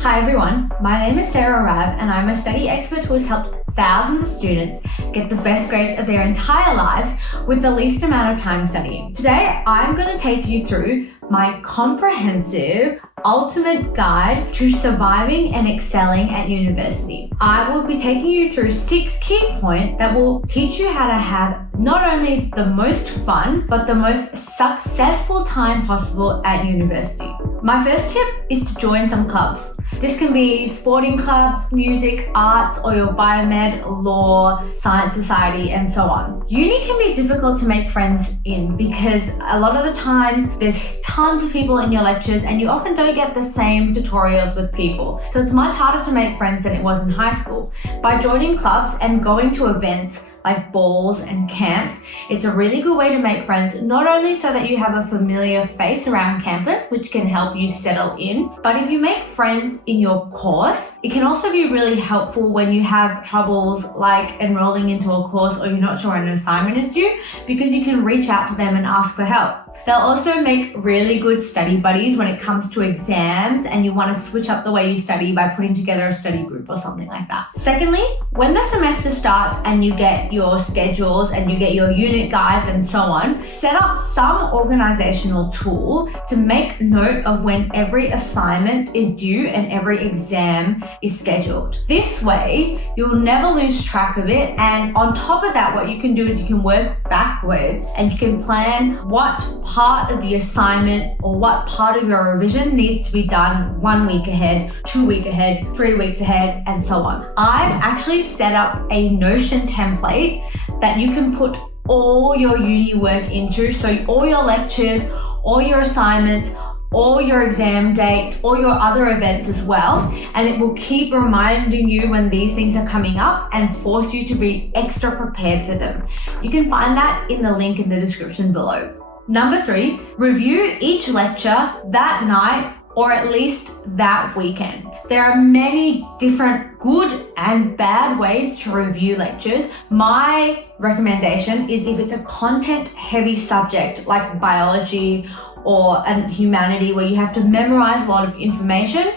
Hi everyone, my name is Sarah Rabb and I'm a study expert who has helped thousands of students get the best grades of their entire lives with the least amount of time studying. Today, I'm going to take you through my comprehensive ultimate guide to surviving and excelling at university. I will be taking you through 6 key points that will teach you how to have not only the most fun, but the most successful time possible at university. My first tip is to join some clubs. This can be sporting clubs, music, arts, or your biomed, law, science society, and so on. Uni can be difficult to make friends in because a lot of the times there's tons of people in your lectures and you often don't get the same tutorials with people. So it's much harder to make friends than it was in high school. By joining clubs and going to events like balls and camps, it's a really good way to make friends, not only so that you have a familiar face around campus, which can help you settle in, but if you make friends in your course, it can also be really helpful when you have troubles like enrolling into a course or you're not sure when an assignment is due, because you can reach out to them and ask for help. They'll also make really good study buddies when it comes to exams and you want to switch up the way you study by putting together a study group or something like that. Secondly, when the semester starts and you get your schedules and you get your unit guides and so on, set up some organizational tool to make note of when every assignment is due and every exam is scheduled. This way, you'll never lose track of it, and on top of that, what you can do is you can work backwards and you can plan what part of the assignment or what part of your revision needs to be done 1 week ahead, 2 weeks ahead, 3 weeks ahead, and so on. I've actually set up a Notion template that you can put all your uni work into, so all your lectures, all your assignments, all your exam dates, all your other events as well, and it will keep reminding you when these things are coming up and force you to be extra prepared for them. You can find that in the link in the description below. Number 3, review each lecture that night or at least that weekend. There are many different good and bad ways to review lectures. My recommendation is if it's a content-heavy subject like biology or humanity where you have to memorize a lot of information,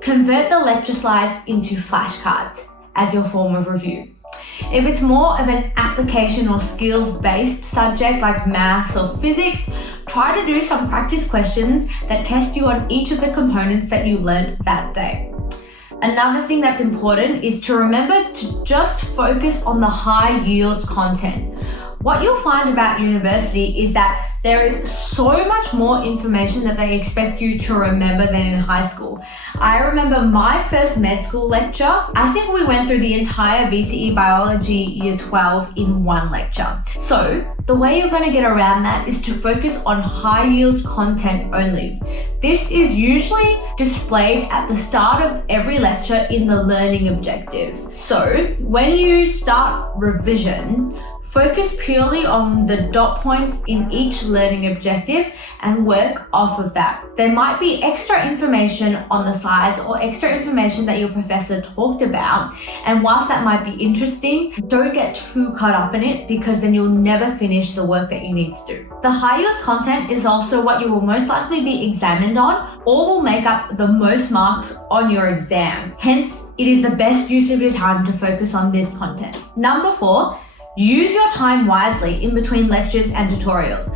convert the lecture slides into flashcards as your form of review. If it's more of an application or skills-based subject like maths or physics, try to do some practice questions that test you on each of the components that you learned that day. Another thing that's important is to remember to just focus on the high yield content. What you'll find about university is that there is so much more information that they expect you to remember than in high school. I remember my first med school lecture, I think we went through the entire VCE biology year 12 in one lecture. So the way you're going to get around that is to focus on high yield content only. This is usually displayed at the start of every lecture in the learning objectives. So when you start revision, focus purely on the dot points in each learning objective and work off of that. There might be extra information on the slides or extra information that your professor talked about, and whilst that might be interesting, don't get too caught up in it because then you'll never finish the work that you need to do. The high yield content is also what you will most likely be examined on or will make up the most marks on your exam. Hence, it is the best use of your time to focus on this content. Number 4, use your time wisely in between lectures and tutorials.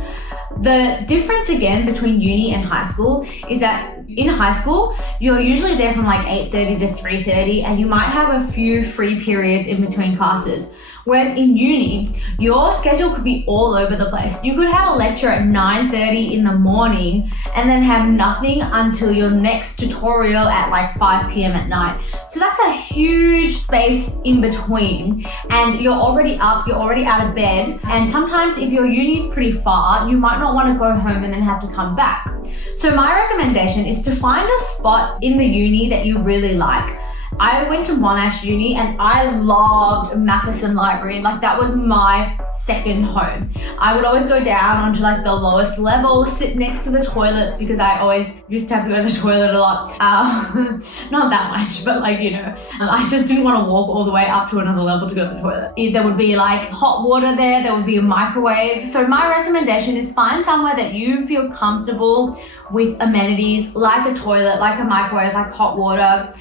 The difference again between uni and high school is that in high school, you're usually there from like 8:30 to 3:30 and you might have a few free periods in between classes. Whereas in uni, your schedule could be all over the place. You could have a lecture at 9:30 in the morning and then have nothing until your next tutorial at like 5 p.m. at night. So that's a huge space in between and you're already up, you're already out of bed. And sometimes if your uni is pretty far, you might not want to go home and then have to come back. So my recommendation is to find a spot in the uni that you really like. I went to Monash Uni and I loved Matheson Library. Like that was my second home. I would always go down onto like the lowest level, sit next to the toilets because I always used to have to go to the toilet a lot. Not that much, but like, you know, I just didn't want to walk all the way up to another level to go to the toilet. There would be like hot water there would be a microwave. So my recommendation is find somewhere that you feel comfortable with amenities like a toilet, like a microwave, like hot water,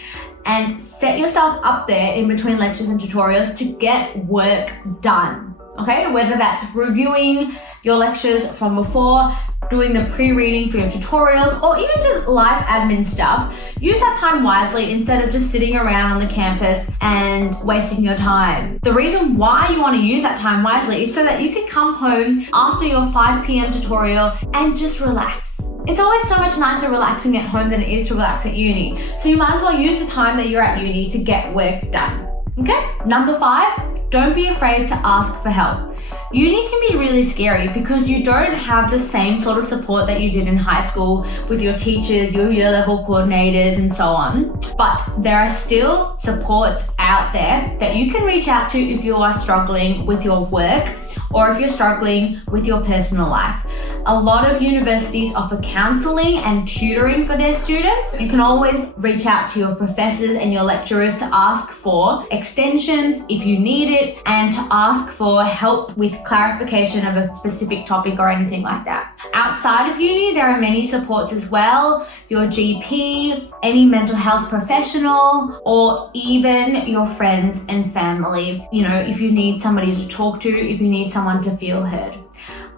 and set yourself up there in between lectures and tutorials to get work done. Okay, whether that's reviewing your lectures from before, doing the pre-reading for your tutorials, or even just life admin stuff, use that time wisely instead of just sitting around on the campus and wasting your time. The reason why you want to use that time wisely is so that you can come home after your 5 p.m. tutorial and just relax. It's always so much nicer relaxing at home than it is to relax at uni. So you might as well use the time that you're at uni to get work done. Okay? Number 5, don't be afraid to ask for help. Uni can be really scary because you don't have the same sort of support that you did in high school with your teachers, your year level coordinators, and so on. But there are still supports out there that you can reach out to if you are struggling with your work or if you're struggling with your personal life. A lot of universities offer counseling and tutoring for their students. You can always reach out to your professors and your lecturers to ask for extensions if you need it and to ask for help with clarification of a specific topic or anything like that. Outside of uni, there are many supports as well. Your GP, any mental health professional, or even your friends and family. You know, if you need somebody to talk to, if you need someone to feel heard.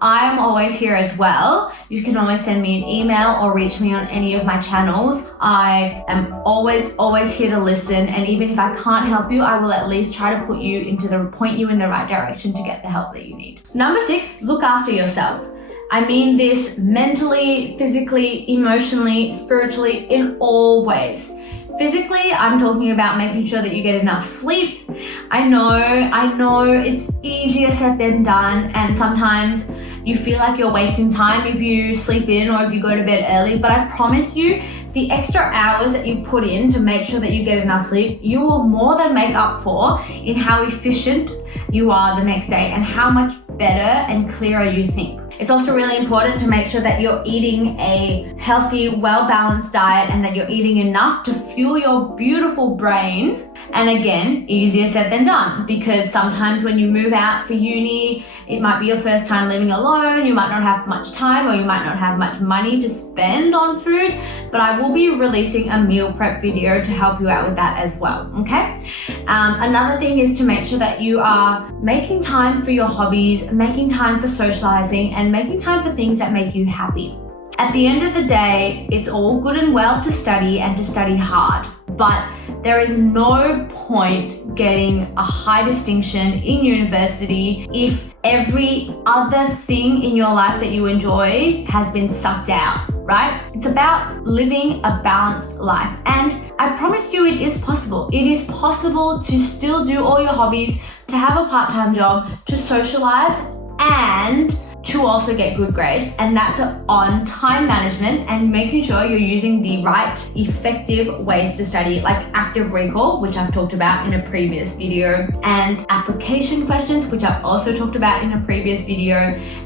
I'm always here as well. You can always send me an email or reach me on any of my channels. I am always here to listen, and even if I can't help you, I will at least try to point you in the right direction to get the help that you need. Number 6, look after yourself. I mean this mentally, physically, emotionally, spiritually, in all ways. Physically, I'm talking about making sure that you get enough sleep. I know it's easier said than done, and sometimes you feel like you're wasting time if you sleep in or if you go to bed early, but I promise you, the extra hours that you put in to make sure that you get enough sleep, you will more than make up for in how efficient you are the next day and how much better and clearer you think. It's also really important to make sure that you're eating a healthy, well-balanced diet and that you're eating enough to fuel your beautiful brain. And again, easier said than done, because sometimes when you move out for uni, it might be your first time living alone, you might not have much time or you might not have much money to spend on food, but I will be releasing a meal prep video to help you out with that as well, okay? Another thing is to make sure that you are making time for your hobbies, making time for socializing, and making time for things that make you happy. At the end of the day, it's all good and well to study and to study hard, but there is no point getting a high distinction in university if every other thing in your life that you enjoy has been sucked out, right? It's about living a balanced life, and I promise you it is possible. It is possible to still do all your hobbies, to have a part-time job, to socialize, and to also get good grades, and that's on time management and making sure you're using the right effective ways to study, like active recall, which I've talked about in a previous video, and application questions, which I've also talked about in a previous video,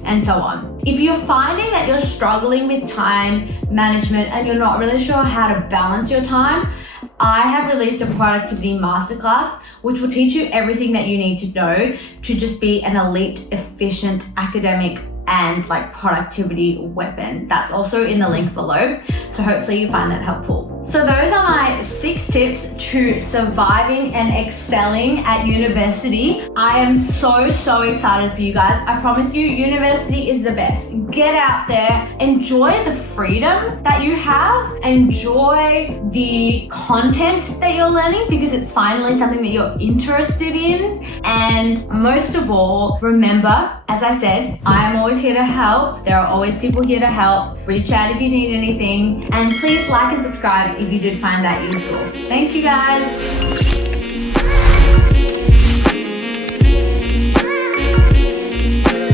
and so on. If you're finding that you're struggling with time management and you're not really sure how to balance your time, I have released a productivity masterclass which will teach you everything that you need to know to just be an elite, efficient academic and like productivity weapon. That's also in the link below. So hopefully you find that helpful. So those are my 6 tips to surviving and excelling at university. I am so excited for you guys. I promise you, university is the best. Get out there, enjoy the freedom that you have, enjoy the content that you're learning because it's finally something that you're interested in. And most of all, remember, as I said, I am always here to help. There are always people here to help. Reach out if you need anything. And please like and subscribe if you did find that useful. Thank you guys.